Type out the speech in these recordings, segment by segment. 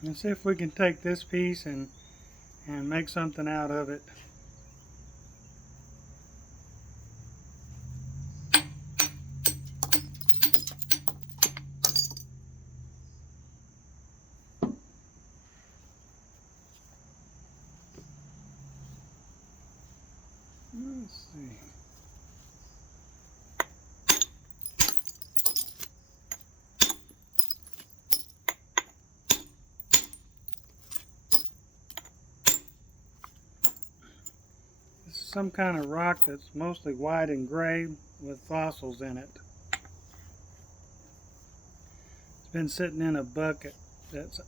Let's see if we can take this piece and make something out of it. Let's see. This is some kind of rock that's mostly white and gray with fossils in it. It's been sitting in a bucket that's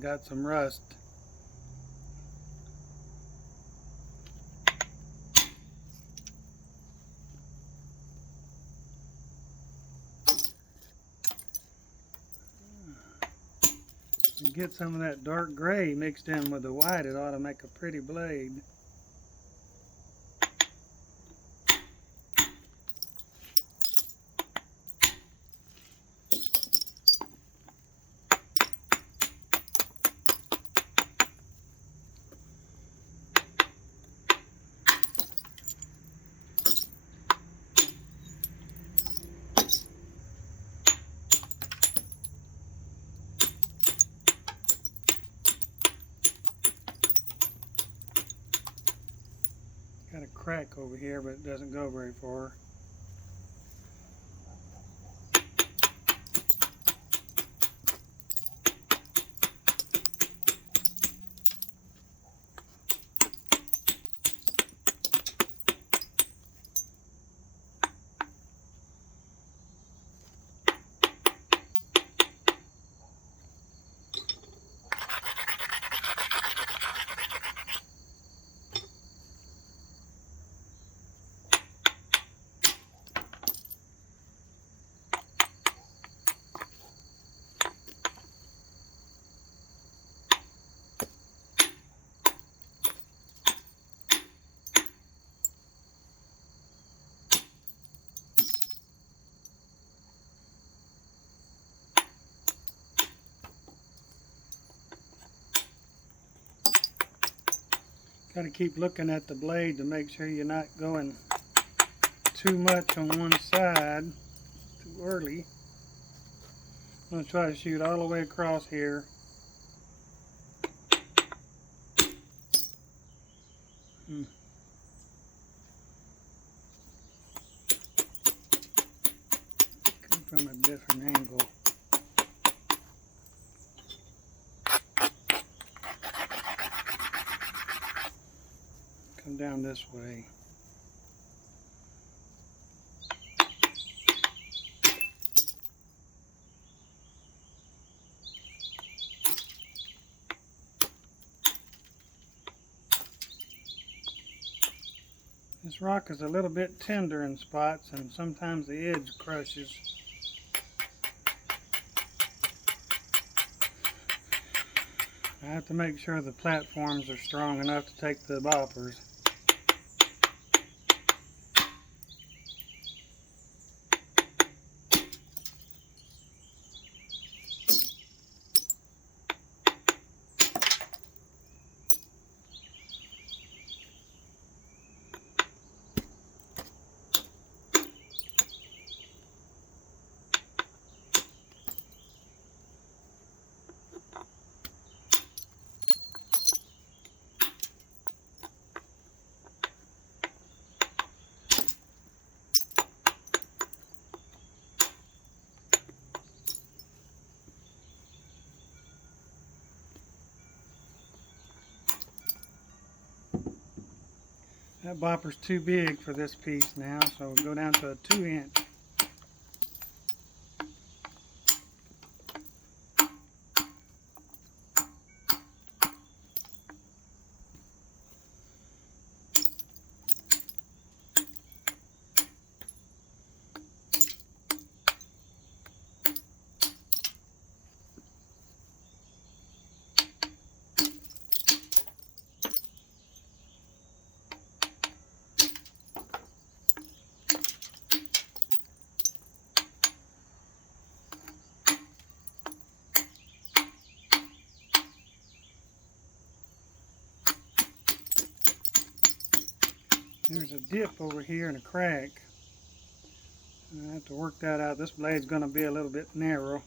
got some rust. Get some of that dark gray mixed in with the white, it ought to make a pretty blade. Got a crack over here, but it doesn't go very far. Got to keep looking at the blade to make sure you're not going too much on one side too early. I'm going to try to shoot all the way across here. Come from a different angle. Come down this way. This rock is a little bit tender in spots, and sometimes the edge crushes. I have to make sure the platforms are strong enough to take the boppers. That bopper's too big for this piece now, so we'll go down to a 2-inch. There's a dip over here and a crack. I have to work that out. This blade's going to be a little bit narrow.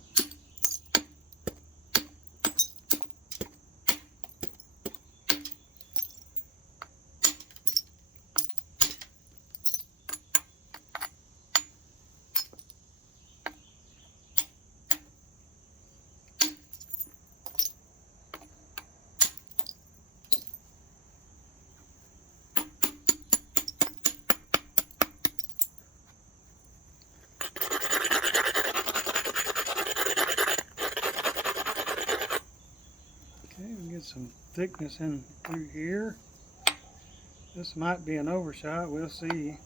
Get some thickness in through here. This might be an overshot, we'll see.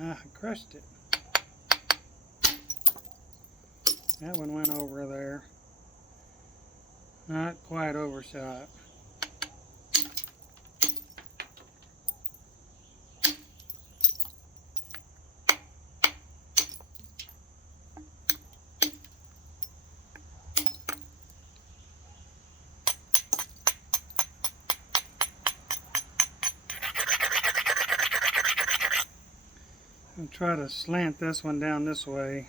I crushed it. That one went over there. Not quite overshot. I'll try to slant this one down this way.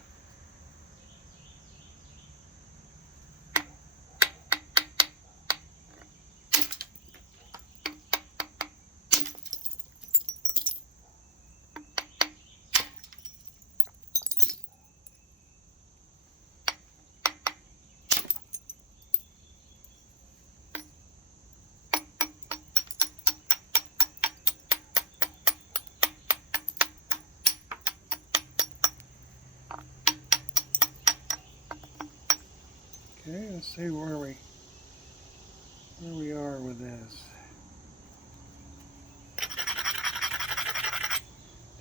Okay, let's see where we are with this.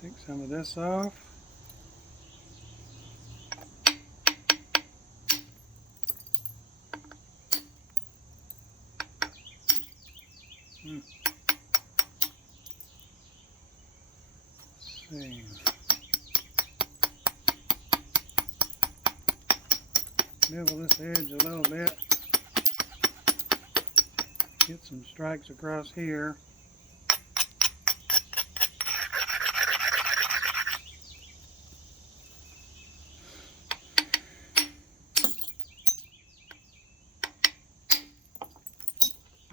Take some of this off. Let's see. Bevel this edge a little bit. Get some strikes across here.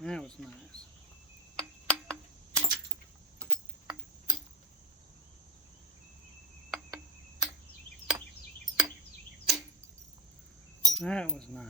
That was nice. That was nice.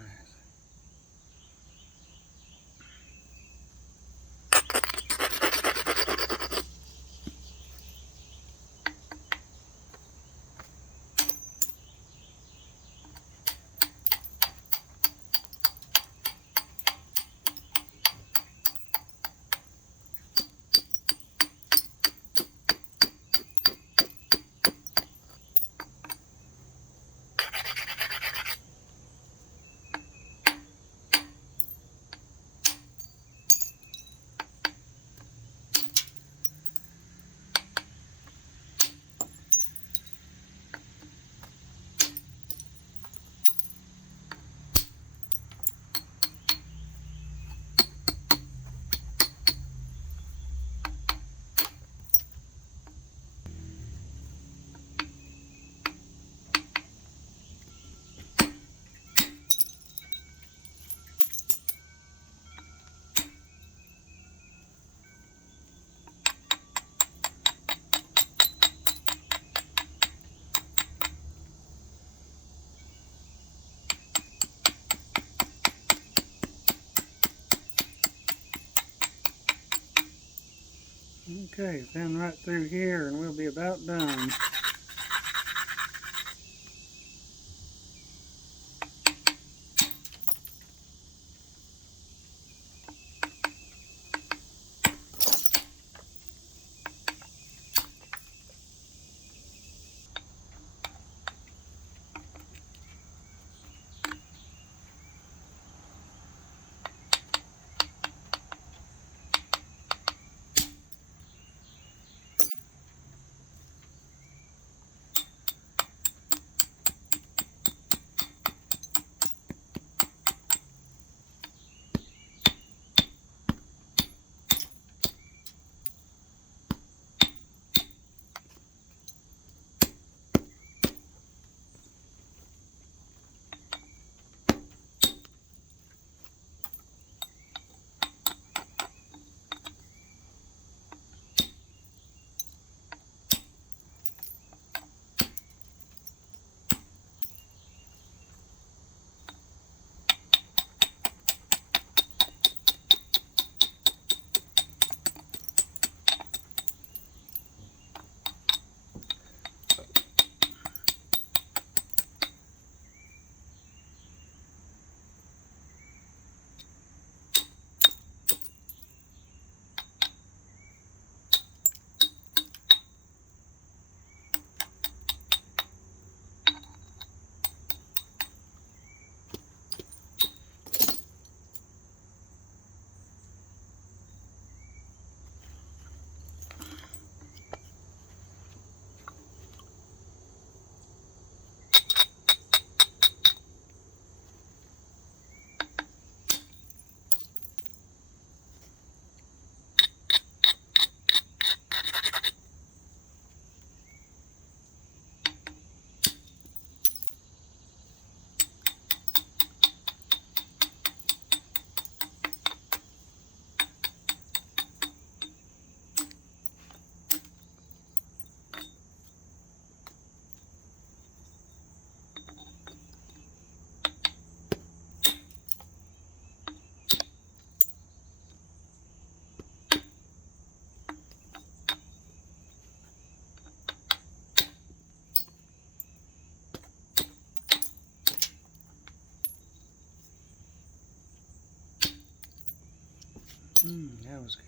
Okay, then right through here and we'll be about done. That was good.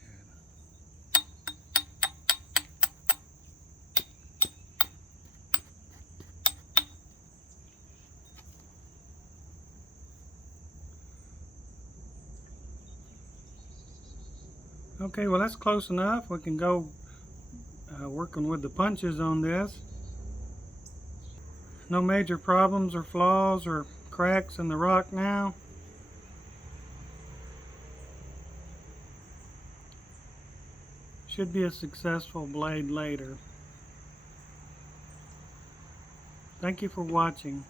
Okay, well that's close enough. We can go working with the punches on this. No major problems or flaws or cracks in the rock now. Should be a successful blade later. Thank you for watching.